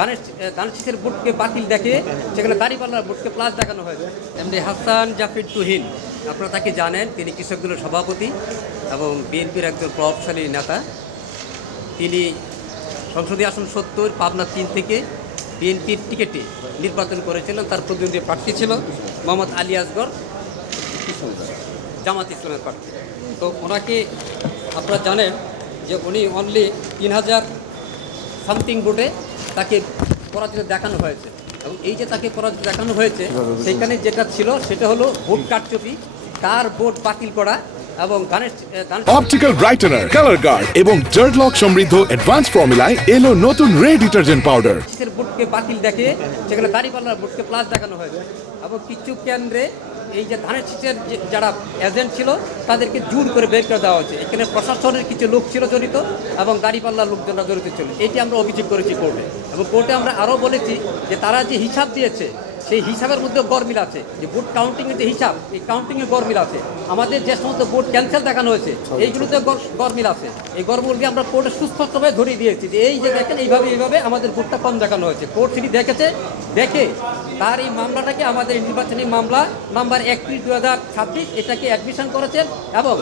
ধানের শীষের ভোটকে বাতিল দেখে সেখানে দাঁড়িপাল্লার ভোটকে প্লাস দেখানো হয়েছে। এমনি হাসান জাফির তুহিন, আপনারা তাকে জানেন, তিনি কৃষক দলের সভাপতি এবং বিএনপির একজন প্রভাবশালী নেতা। তিনি সংসদীয় আসন ৭০ পাবনা ৩ থেকে বিএনপির টিকিটে নির্বাচন করেছিলেন। তার প্রতিদ্বন্দ্বী প্রার্থী ছিল মোহাম্মদ আলী আসগর, জামাত ইসলামের প্রার্থী। তো ওনাকে আপনারা জানেন যে উনি অনলি ৩,০০০ সামথিং ভোটে তাকে পরাজিত দেখানো হয়েছে। এবং এই যে তাকে পরাজিত দেখানো হয়েছে, সেখানে যেটা ছিল সেটা হলো ভোট কারচুপি, তার ভোট বাতিল করা এবং অপটিক্যাল ব্রাইটেনার, কালার গার্ড এবং জার্ড লক সমৃদ্ধ অ্যাডভান্স ফর্মুলায় এলো নতুন রে ডিটারজেন্ট পাউডার। ভোটকে বাতিল দেখে সেখানে দাঁড়িপাল্লার ভোটকে প্লাস দেখানো হয়েছে। এবং কিছু কেন্দ্রে এই যে ধানের শীষের যারা এজেন্ট ছিল তাদেরকে জোর করে বের করে দেওয়া হয়েছে। এখানে প্রশাসনের কিছু লোক ছিল জড়িত এবং দাঁড়িপাল্লার লোকজনরা জড়িত ছিল। এটি আমরা অভিযোগ করেছি কোর্টে, এবং কোর্টে আমরা আরও বলেছি যে তারা যে হিসাব দিয়েছে সেই হিসাবের মধ্যে গরমিল আছে, যে ভোট কাউন্টিংয়ের যে হিসাব, এই কাউন্টিংয়ে গরমিল আছে। আমাদের যে সমস্ত ভোট ক্যান্সেল দেখানো হয়েছে এইগুলোতে গরমিল আছে। এই গরমিলকে আমরা কোর্টে সুস্পষ্টভাবে ধরিয়ে দিয়েছি যে এই যে দেখেন এইভাবে আমাদের ভোটটা কম দেখানো হয়েছে। কোর্ট সেটি দেখে তার এই মামলাটাকে আমাদের নির্বাচনী মামলা নাম্বার 31/2026 এটাকে অ্যাডমিশন করেছেন এবং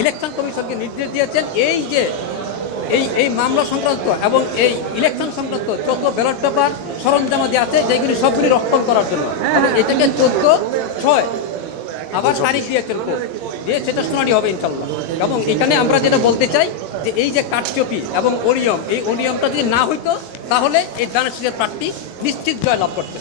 ইলেকশন কমিশনকে নির্দেশ দিয়েছেন এই মামলা সংক্রান্ত এবং এই ইলেকশন সংক্রান্ত যত ব্যালট পেপার সরঞ্জামাদি আছে যেগুলি সবগুলি রক্ষণ করার জন্য। এবং এটাকে 14/6 আবার তারিখ দিয়েছেন কোর্ট, দিয়ে সেটা শুনানি হবে ইনশাল্লাহ। এবং এখানে আমরা যেটা বলতে চাই যে এই যে কারচুপি এবং অনিয়ম, এই অনিয়মটা যদি না হইতো তাহলে এই ধানের শীষের প্রার্থী নিশ্চিত জয় লাভ করতে।